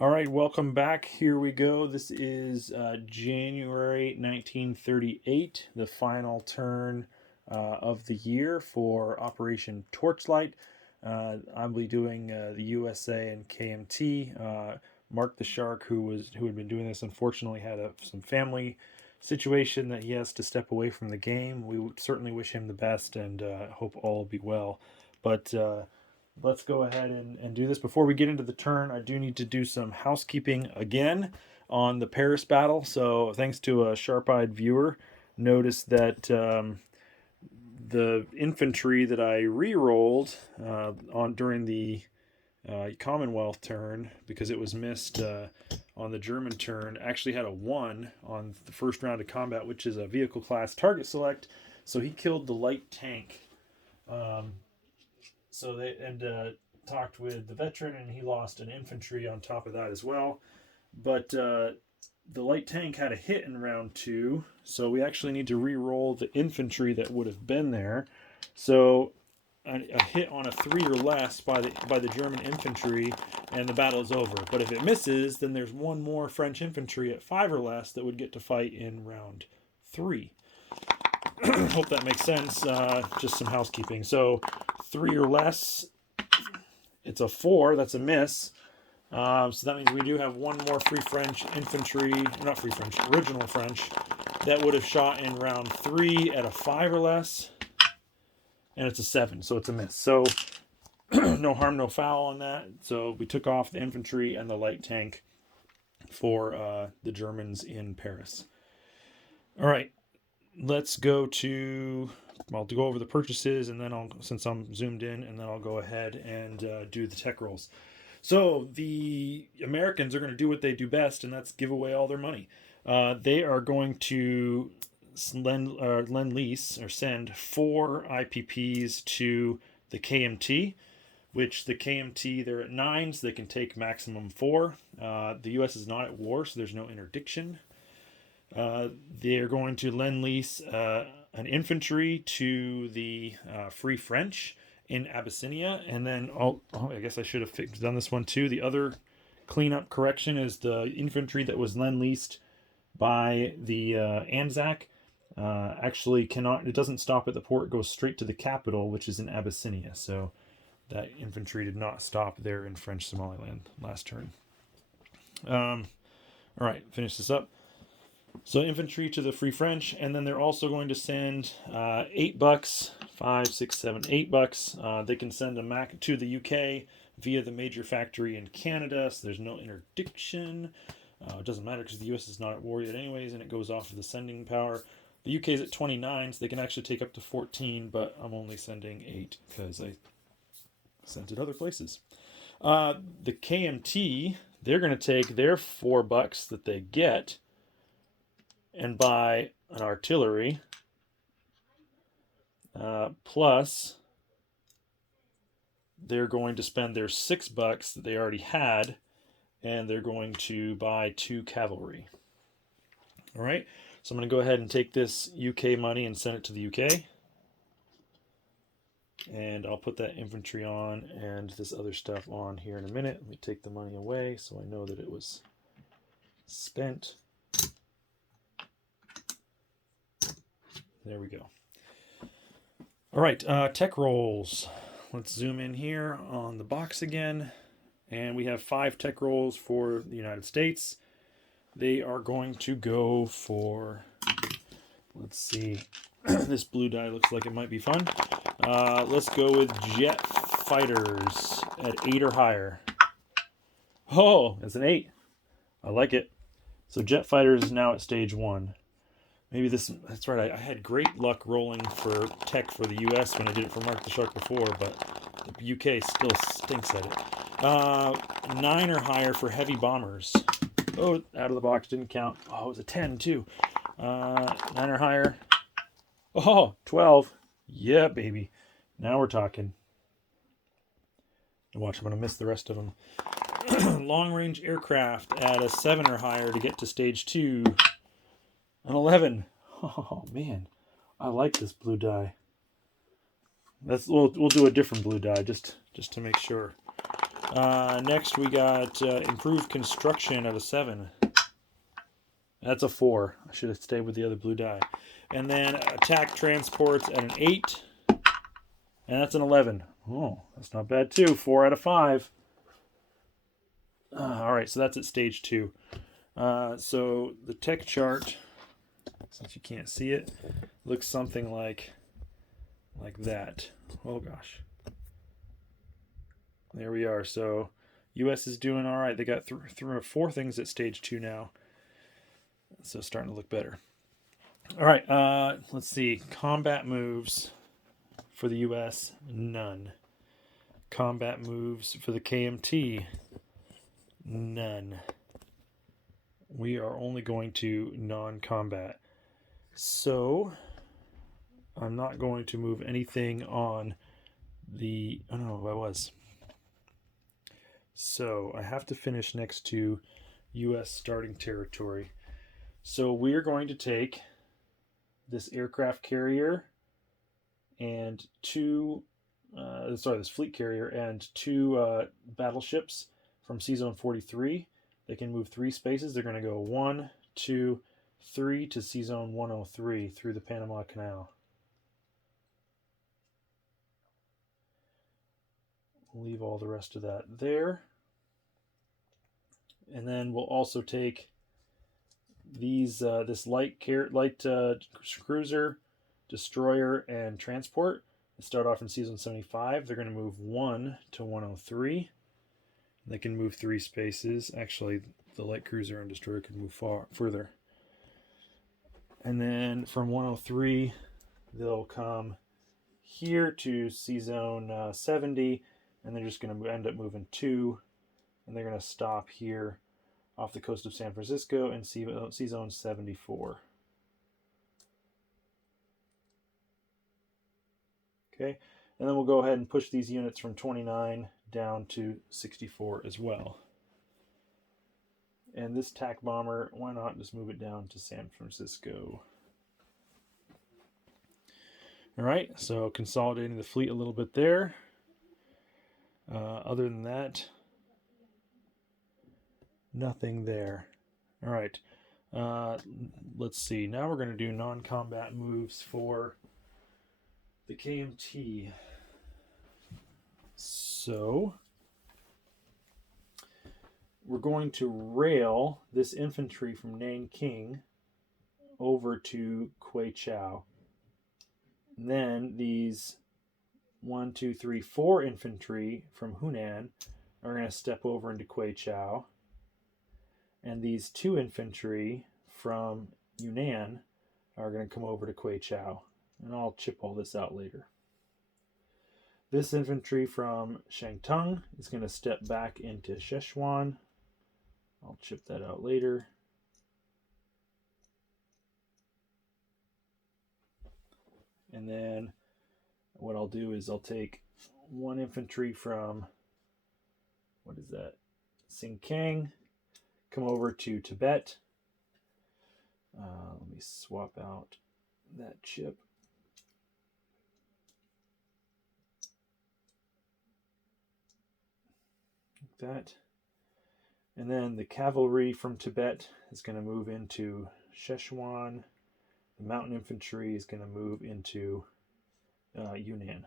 All right, welcome back. Here we go. This is January 1938, the final turn of the year for Operation Torchlight. I'll be doing the USA and KMT. Mark the Shark, who had been doing this, unfortunately had some family situation that he has to step away from the game. We would certainly wish him the best and hope all will be well. But let's go ahead and do this. Before we get into the turn, I do need to do some housekeeping again on the Paris battle. So thanks to a sharp-eyed viewer, notice that the infantry that I re-rolled on during the Commonwealth turn, because it was missed on the German turn, actually had a 1 on the first round of combat, which is a vehicle class target select. So he killed the light tank. So they talked with the veteran, and he lost an infantry on top of that as well. But the light tank had a hit in round 2, so we actually need to re-roll the infantry that would have been there. So a hit on a 3 or less by the German infantry, and the battle is over. But if it misses, then there's one more French infantry at 5 or less that would get to fight in round 3. Hope that makes sense. Just some housekeeping. So 3 or less, it's a 4. That's a miss. So that means we do have one more Free French infantry, not Free French, original French, that would have shot in round 3 at a 5 or less, and it's a 7, so it's a miss. So no harm, no foul on that. So we took off the infantry and the light tank for the Germans in Paris. All right, let's go to... I'll go over the purchases, and then since I'm zoomed in, and then I'll go ahead and do the tech rolls. So the Americans are going to do what they do best, and that's give away all their money. They are going to lend lease or send 4 IPPs to the KMT, which the KMT, they're at 9, so they can take maximum 4. The U.S. is not at war, so there's no interdiction. They're going to lend lease an infantry to the Free French in Abyssinia, and then I guess I should have done this one too. The other cleanup correction is the infantry that was lend leased by the Anzac actually cannot. It doesn't stop at the port; it goes straight to the capital, which is in Abyssinia. So that infantry did not stop there in French Somaliland last turn. All right, finish this up. So infantry to the Free French, and then they're also going to send $8, $5, $6, $7, $8. They can send a Mac to the UK via the major factory in Canada, so there's no interdiction. It doesn't matter because the US is not at war yet anyways, and it goes off of the sending power. The UK is at 29, so they can actually take up to 14, but I'm only sending 8 because I sent it other places. The KMT, they're going to take their $4 that they get and buy an artillery, plus they're going to spend their $6 that they already had, and they're going to buy 2 cavalry. All right, so I'm going to go ahead and take this UK money and send it to the UK, and I'll put that infantry on and this other stuff on here in a minute. Let me take the money away so I know that it was spent. There we go. All right, tech rolls. Let's zoom in here on the box again. And we have 5 tech rolls for the United States. They are going to go for, let's see, this blue die looks like it might be fun. Let's go with jet fighters at 8 or higher. Oh, it's an 8. I like it. So jet fighters is now at stage 1. Maybe that's right. I had great luck rolling for tech for the US when I did it for Mark the Shark before, but the UK still stinks at it. 9 or higher for heavy bombers. Oh, out of the box, didn't count. Oh, it was a 10 too. 9 or higher. Oh, 12. Yeah, baby. Now we're talking. Watch, I'm going to miss the rest of them. Long-range aircraft at a 7 or higher to get to stage 2. An 11. Oh man, I like this blue die. We'll do a different blue die just to make sure. Next, we got improved construction at a 7. That's a 4. I should have stayed with the other blue die. And then attack transports at an 8. And that's an 11. Oh, that's not bad too. 4 out of 5. All right, so that's at stage 2. So the tech chart, since you can't see it, looks something like that. Oh gosh. There we are. So U.S. is doing all right. They got 4 things at stage 2 now. So it's starting to look better. All right, let's see. Combat moves for the U.S., none. Combat moves for the KMT, none. We are only going to non-combat. So I'm not going to move anything on the... Oh, no, I was. So I have to finish next to U.S. starting territory. So we're going to take this aircraft carrier and this fleet carrier and 2 battleships from Sea Zone 43. They can move 3 spaces. They're going to go 1, 2, 3 to Sea Zone 103 through the Panama Canal. We'll leave all the rest of that there. And then we'll also take these this light cruiser, destroyer, and transport. They start off in Sea Zone 75. They're going to move 1 to 103. They can move 3 spaces. Actually, the light cruiser and destroyer can move further. And then from 103, they'll come here to Sea Zone 70, and they're just going to end up moving 2, and they're going to stop here off the coast of San Francisco and Sea Zone 74. Okay, and then we'll go ahead and push these units from 29 down to 64 as well. And this TAC bomber, why not just move it down to San Francisco? All right, so consolidating the fleet a little bit there. Other than that, nothing there. All right, let's see. Now we're going to do non-combat moves for the KMT. So we're going to rail this infantry from Nanking over to Kwai Chau. And then these 1, 2, 3, 4 infantry from Hunan are going to step over into Kwai Chau. And these 2 infantry from Yunnan are going to come over to Kwai Chau. And I'll chip all this out later. This infantry from Shangtung is going to step back into Szechuan. I'll chip that out later. And then what I'll do is I'll take 1 infantry from, what is that? Sinkang, come over to Tibet. Let me swap out that chip. Like that. And then the cavalry from Tibet is going to move into Szechuan. The mountain infantry is going to move into Yunnan.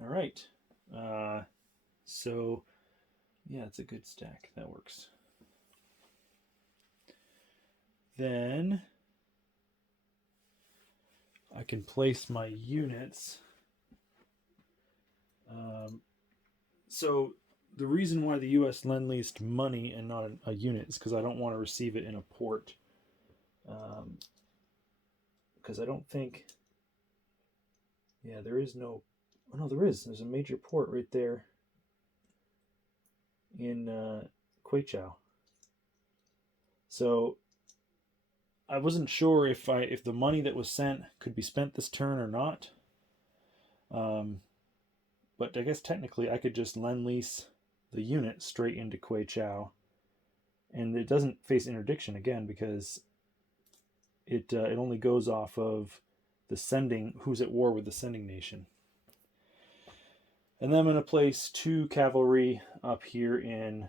All right. So, yeah, it's a good stack. That works. Then I can place my units. So the reason why the U.S. lend-leased money and not a unit is because I don't want to receive it in a port. Because I don't think... Yeah, there is no... Oh, no, there is. There's a major port right there in Kwai Chau. So I wasn't sure if the money that was sent could be spent this turn or not. But I guess technically I could just lend-lease the unit straight into Kwai Chau. And it doesn't face interdiction again because it only goes off of the sending, who's at war with the sending nation. And then I'm going to place 2 cavalry up here in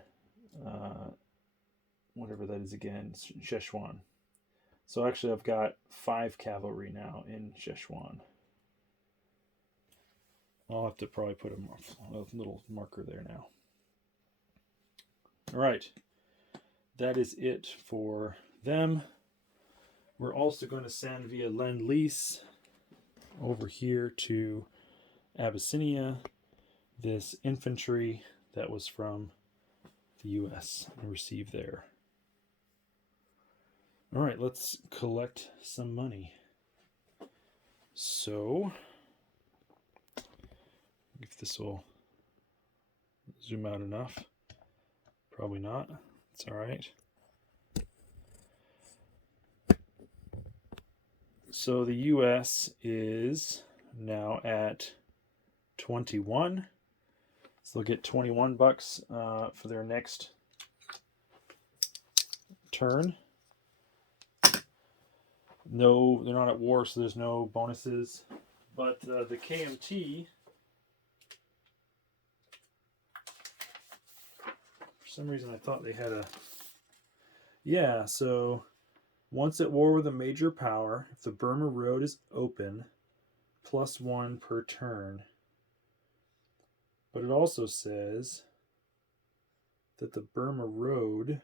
whatever that is again, Szechuan. So actually I've got 5 cavalry now in Szechuan. I'll have to probably put a little marker there now. All right, that is it for them. We're also going to send via Lend-Lease over here to Abyssinia this infantry that was from the US and received there. All right, let's collect some money. So, if this will zoom out enough, probably not. It's all right. So the US is now at 21. So they'll get $21 for their next turn. No, they're not at war, so there's no bonuses. But the KMT, for some reason I thought they had a... Yeah, so once at war with a major power, if the Burma Road is open, +1 per turn. But it also says that the Burma Road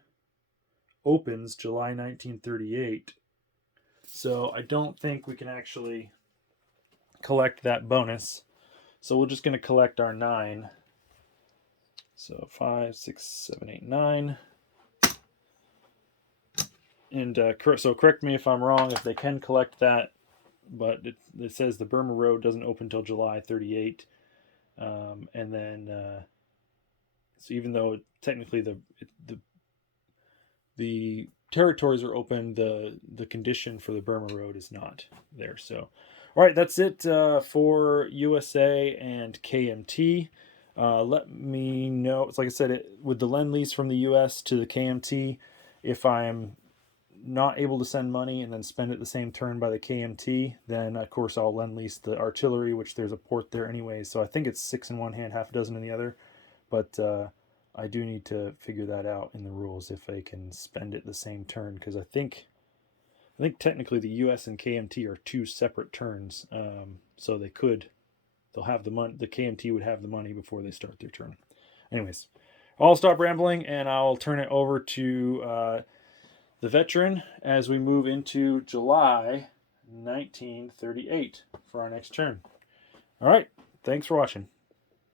opens July 1938. So I don't think we can actually collect that bonus. So we're just going to collect our 9. So 5, 6, 7, 8, 9. And so correct me if I'm wrong, if they can collect that, but it says the Burma Road doesn't open until July 38. And then, so even though technically the territories are open, the condition for the Burma Road is not there. So, all right, that's it for USA and KMT. Let me know. It's like I said, with the Lend-Lease from the US to the KMT, if I'm not able to send money and then spend it the same turn by the KMT, then of course I'll Lend-Lease the artillery, which there's a port there anyway. So I think it's 6 in one hand, half a dozen in the other. But I do need to figure that out in the rules if I can spend it the same turn, because I think technically the US and KMT are 2 separate turns. So they'll have the money. The KMT would have the money before they start their turn. Anyways, I'll stop rambling and I'll turn it over to the veteran as we move into July 1938 for our next turn. All right, thanks for watching.